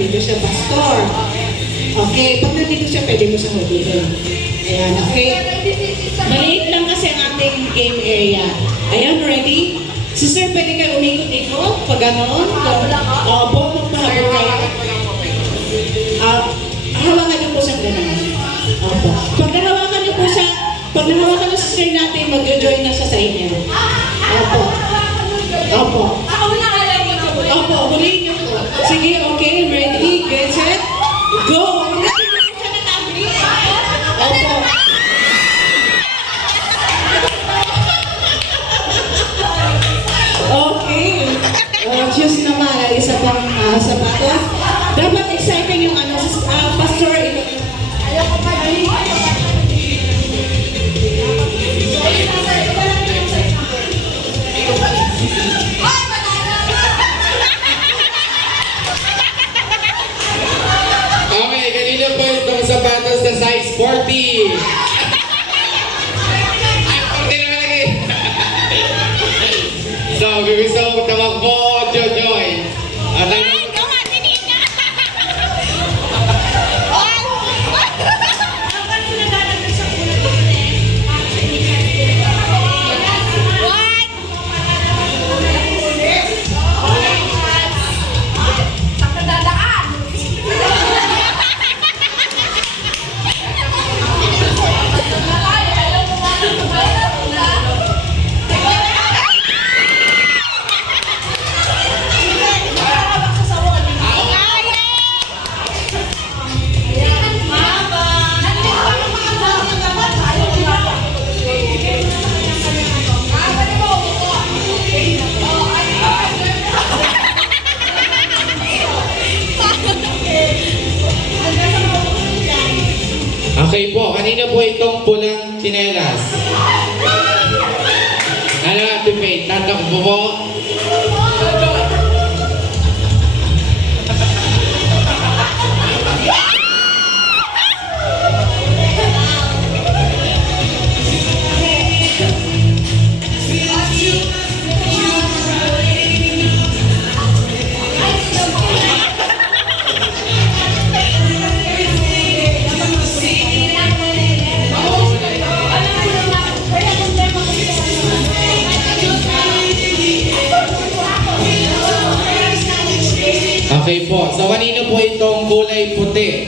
nandito siya, pastor. Okay, pag nandito siya, pwede mo siya hulihin. Ayan, okay? Maliit lang kasi ang ating game area. Ayan, ready? Sister, pwede kayo umikot-ikot? Pag gano'n? Opo, magpahabol kayo. Hawakan niyo po siya gano'n. Opo. Pag nahawakan niyo po siya, pag nahawakan niyo sister natin, mag-join na siya sa inyo. Opo. Opo. Opo, huliin niyo po. Sige, okay, ready, get set, go! Opo. Okay. Diyos naman, isa pang sapatos. Dapat exciting yung pastor. Ayoko pa din. Okay, kanina po itong sapatos na size 40. Ay, 40 naman lagi. So, gusto ko tamakbo, Jojoy. At ang... Okay po, kanina po itong pulang tsinelas. Ano natin, Faith? Tatak po po. Okay po. So, kanina po itong kulay puti.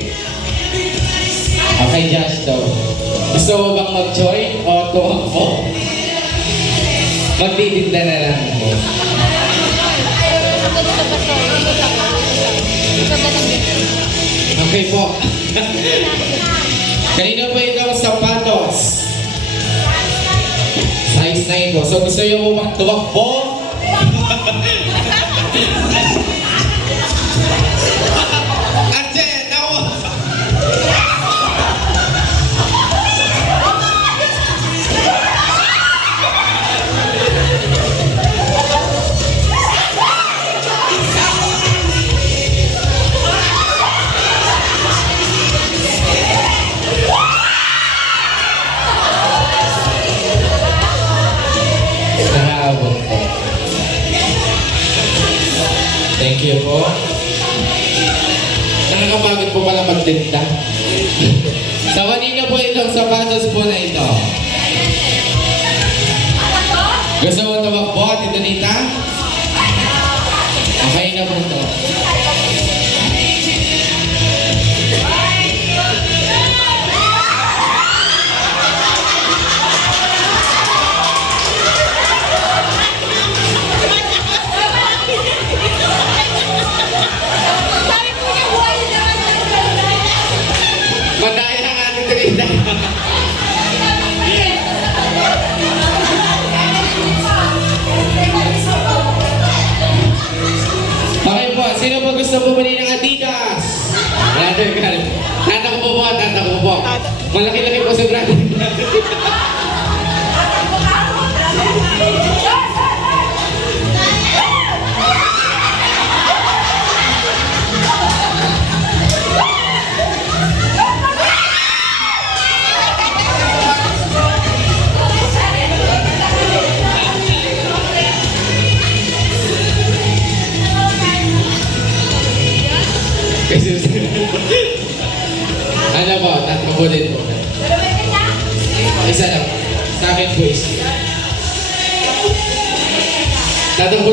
Okay, Josh daw. Gusto mo bang mag-join o tumakbo? Magtitinda na lang po. Okay po. Kanina po itong sapatos. Size 9 po. So, gusto nyo po bang tumakbo? Thank you po. Nakakapagod po pala magtinda. Sa kanina po itong sapatos po na ito. Gusto mo tumakbo, Tito Nita? Okay na po ito. Madaya ang ating Trinidad. Okay po, sino po gusto bumili ng Adidas? Brother Carl. Tata ko po. Malaki-laki po si brother. Kasi ano po, tatlo po din po. Isa lang. Sa akin po isa. Tatlo po.